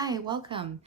Hi, welcome.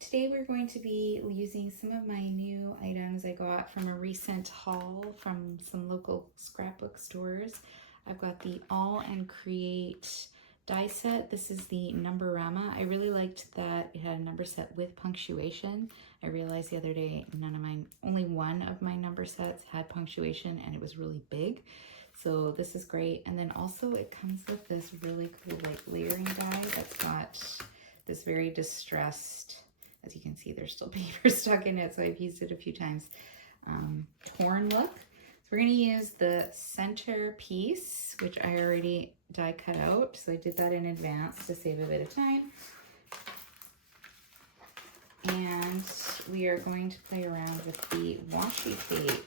Today we're going to be using some of my new items I got from a recent haul from some local scrapbook stores. I've got the AALL Create die set. This is the Numberama. I really liked that it had a number set with punctuation. I realized the other day only one of my number sets had punctuation and it was really big. So this is great. And then also it comes with this really cool like layering die that's got this very distressed, as you can see, there's still paper stuck in it, so I've used it a few times, torn look. So we're gonna use the center piece, which I already die cut out, so I did that in advance to save a bit of time. And we are going to play around with the washi tape.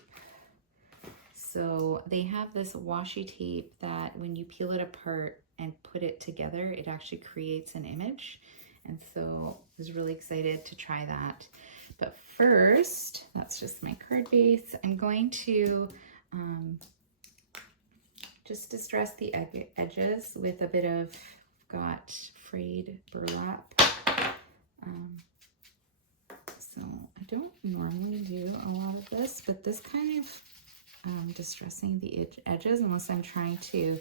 So they have this washi tape that when you peel it apart and put it together, it actually creates an image. And so I was really excited to try that. But first, that's just my card base. I'm going to just distress the edges with a bit of got frayed burlap. So I don't normally do a lot of this, but this kind of distressing the edges, unless I'm trying to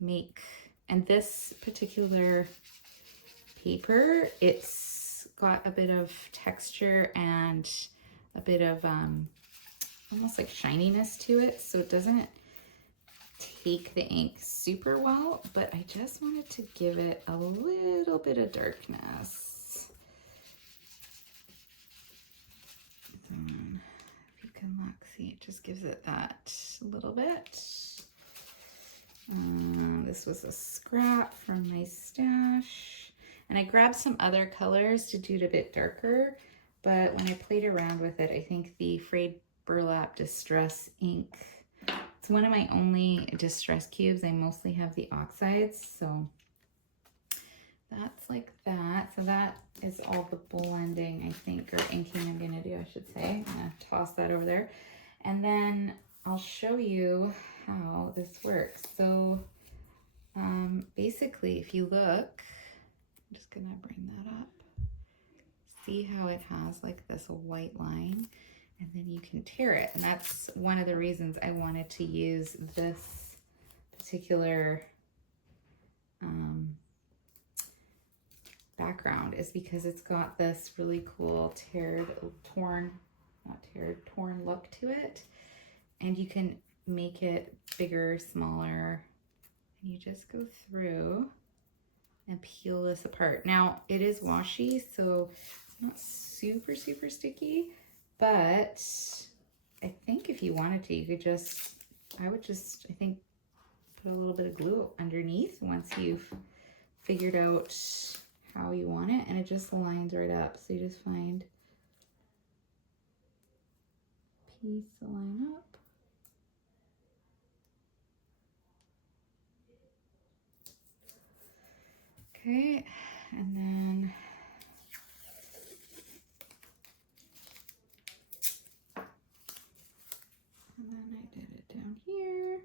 make, and this particular paper, it's got a bit of texture and a bit of almost like shininess to it, so it doesn't take the ink super well, but I just wanted to give it a little bit of darkness. If you can look, see, it just gives it that little bit. This was a scrap from my stash. And I grabbed some other colors to do it a bit darker, but when I played around with it, I think the frayed burlap distress ink, it's one of my only distress cubes. I mostly have the oxides, so that's like that. So that is all the blending, I think, or inking I'm gonna do, I should say. I'm gonna toss that over there. And then I'll show you how this works. So basically, if you look, I'm just gonna bring that up. See how it has like this white line, and then you can tear it. And that's one of the reasons I wanted to use this particular background, is because it's got this really cool torn look to it. And you can make it bigger, smaller, and you just go through and peel this apart. Now it is washi, so it's not super sticky, but I think if you wanted to, you could just, I think put a little bit of glue underneath once you've figured out how you want it, and it just lines right up. So you just find a piece to line up. Okay, and then I did it down here.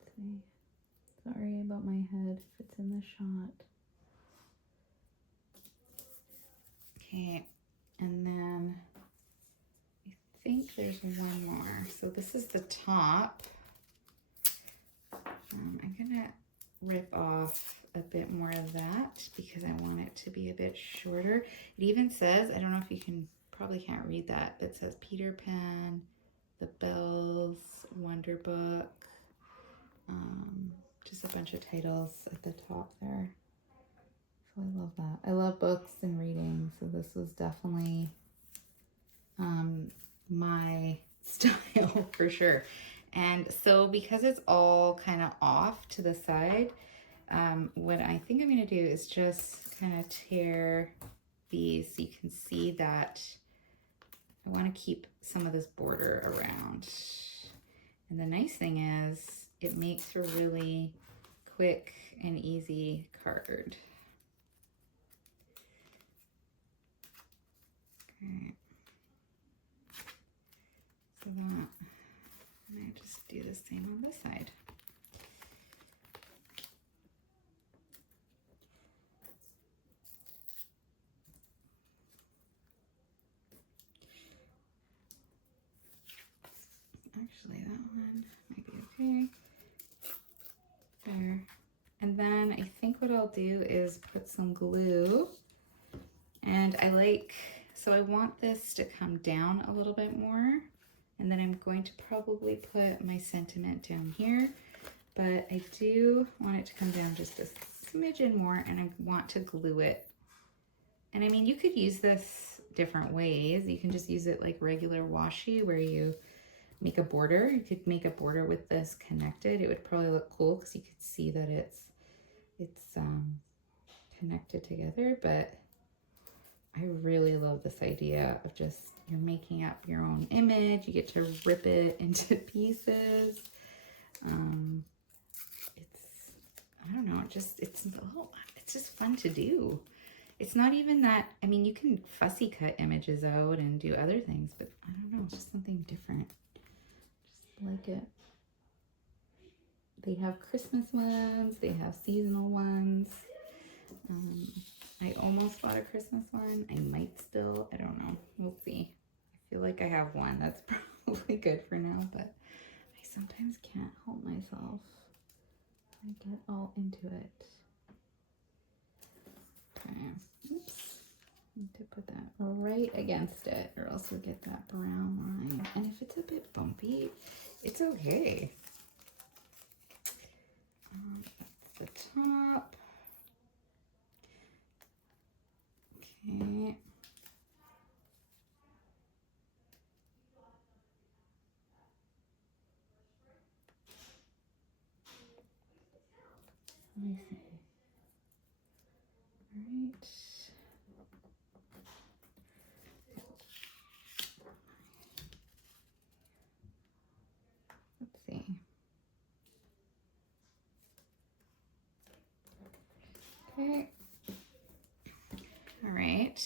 Let's see. Sorry about my head if it's in the shot. Okay, and then I think there's one more. So this is the top. I'm gonna rip off a bit more of that because I want it to be a bit shorter. It even says, I don't know if you can, probably can't read that, but it says Peter Pan, The Bells, Wonder Book, just a bunch of titles at the top there. So I love that. I love books and reading, so this was definitely my style for sure. And so because it's all kind of off to the side, what I think I'm going to do is just kind of tear these so you can see that I want to keep some of this border around. And the nice thing is it makes a really quick and easy card. Okay. So that, and I just do the same on this side. Actually, that one might be okay. There. And then I think what I'll do is put some glue. And so I want this to come down a little bit more. And then I'm going to probably put my sentiment down here. But I do want it to come down just a smidgen more, and I want to glue it. And I mean, you could use this different ways. You can just use it like regular washi where you make a border. You could make a border with this connected. It would probably look cool because you could see that it's connected together. But I really love this idea of just, you're making up your own image. You get to rip it into pieces. I don't know, it's just fun to do. It's not even that, I mean, you can fussy cut images out and do other things, but I don't know, it's just something different. Just like it. They have Christmas ones, they have seasonal ones. I almost bought a Christmas one. I might still, I don't know, we'll see. I feel like I have one that's probably good for now, but I sometimes can't help myself. I get all into it. Okay, oops. Need to put that right against it or else you'll get that brown line. And if it's a bit bumpy, it's okay. That's the top. Okay. Let me see. All right. Let's see. Okay. All right.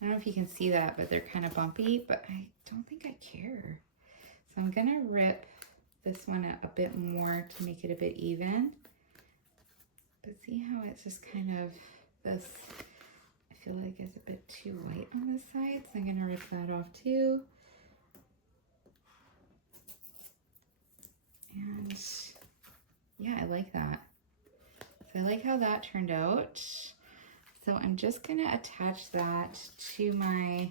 I don't know if you can see that, but they're kind of bumpy, but I don't think I care. So I'm gonna rip this one a bit more to make it a bit even. But see how it's just kind of this, I feel like it's a bit too white on this side, so I'm gonna rip that off too. And yeah, I like that. So I like how that turned out. So I'm just gonna attach that to my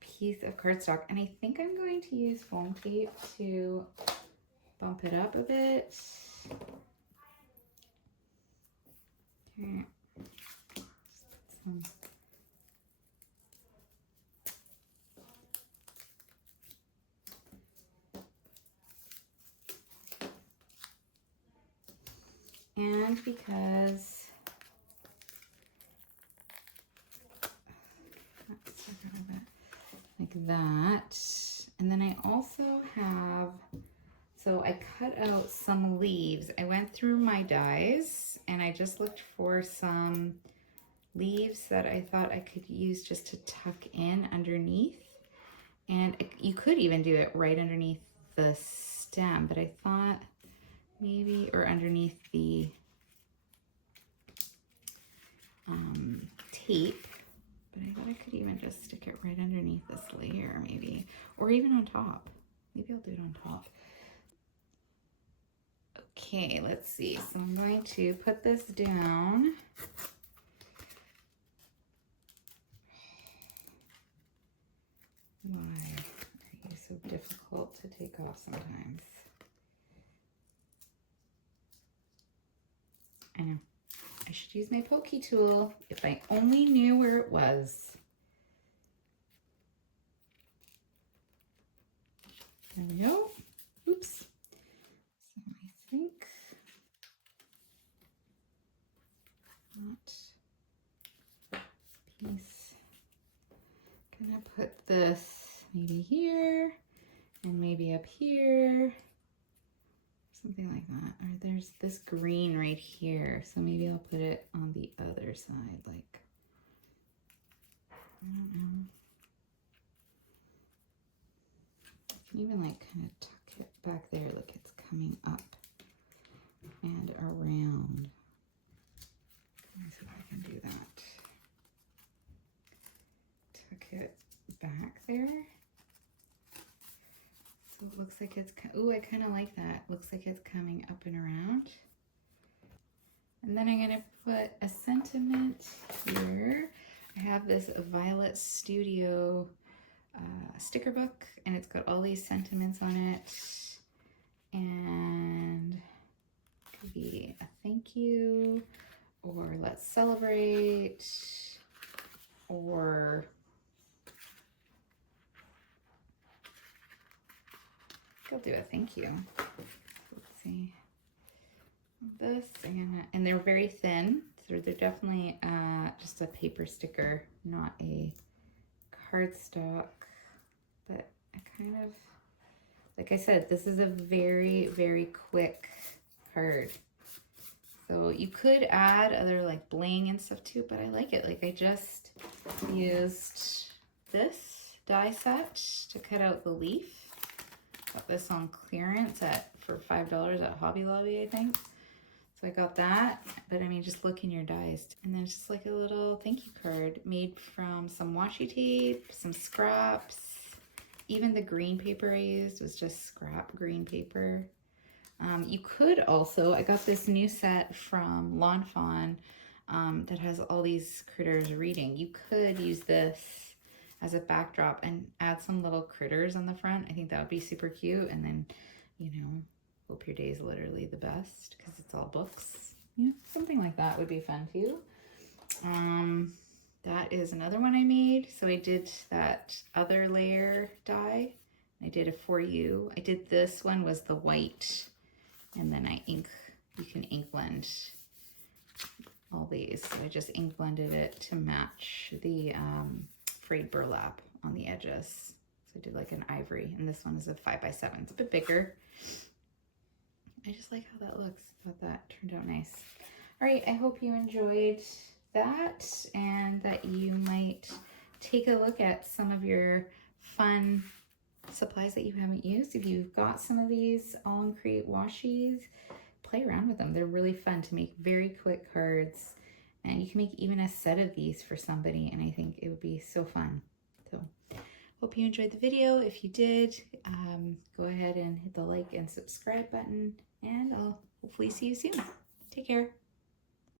piece of cardstock, and I think I'm going to use foam tape to bump it up a bit. Okay. Just put some. And because like that, and then I also have, so I cut out some leaves. I went through my dies and I just looked for some leaves that I thought I could use just to tuck in underneath. And you could even do it right underneath the stem, but I thought maybe, or underneath the tape, but I thought I could even just stick it right underneath this layer maybe, or even on top. Maybe I'll do it on top. Okay, let's see. So I'm going to put this down. Why are you so difficult to take off sometimes? I know. I should use my pokey tool if I only knew where it was. There we go. Oops. So I think that piece, I'm gonna put this maybe here and maybe up here. Something like that. Or there's this green right here, so maybe I'll put it on the other side, like, I don't know. I can even like kind of tuck it back there like it's coming up and around. Let me see if I can do that. Tuck it back there. like it's, ooh, I kind of like that. Looks like it's coming up and around. And then I'm gonna put a sentiment here. I have this Violet Studio sticker book, and it's got all these sentiments on it. And it could be a thank you, or let's celebrate, or I'll do a thank you. Let's see. This, and they're very thin, so they're definitely just a paper sticker, not a cardstock. But I kind of, like I said, this is a very, very quick card. So you could add other like bling and stuff too, but I like it. Like I just used this die set to cut out the leaf. Got this on clearance for $5 at Hobby Lobby, I think. So I got that, but I mean, just look in your dies. And then it's just like a little thank you card made from some washi tape, some scraps. Even the green paper I used was just scrap green paper. You could also, I got this new set from Lawn Fawn that has all these critters reading. You could use this as a backdrop and add some little critters on the front. I think that would be super cute. And then, you know, hope your day is literally the best because it's all books. Yeah, something like that would be fun too. That is another one I made. So I did that other layer die. I did a for you. I did this one was the white, and then you can ink blend all these. So I just ink blended it to match the frayed burlap on the edges. So I did like an ivory, and this one is a 5x7. It's a bit bigger. I just like how that looks. Thought that turned out nice. All right, I hope you enjoyed that and that you might take a look at some of your fun supplies that you haven't used. If you've got some of these AALL Create washies, play around with them. They're really fun to make very quick cards, and you can make even a set of these for somebody, and I think it would be so fun. So hope you enjoyed the video. If you did, go ahead and hit the like and subscribe button, and I'll hopefully see you soon. Take care.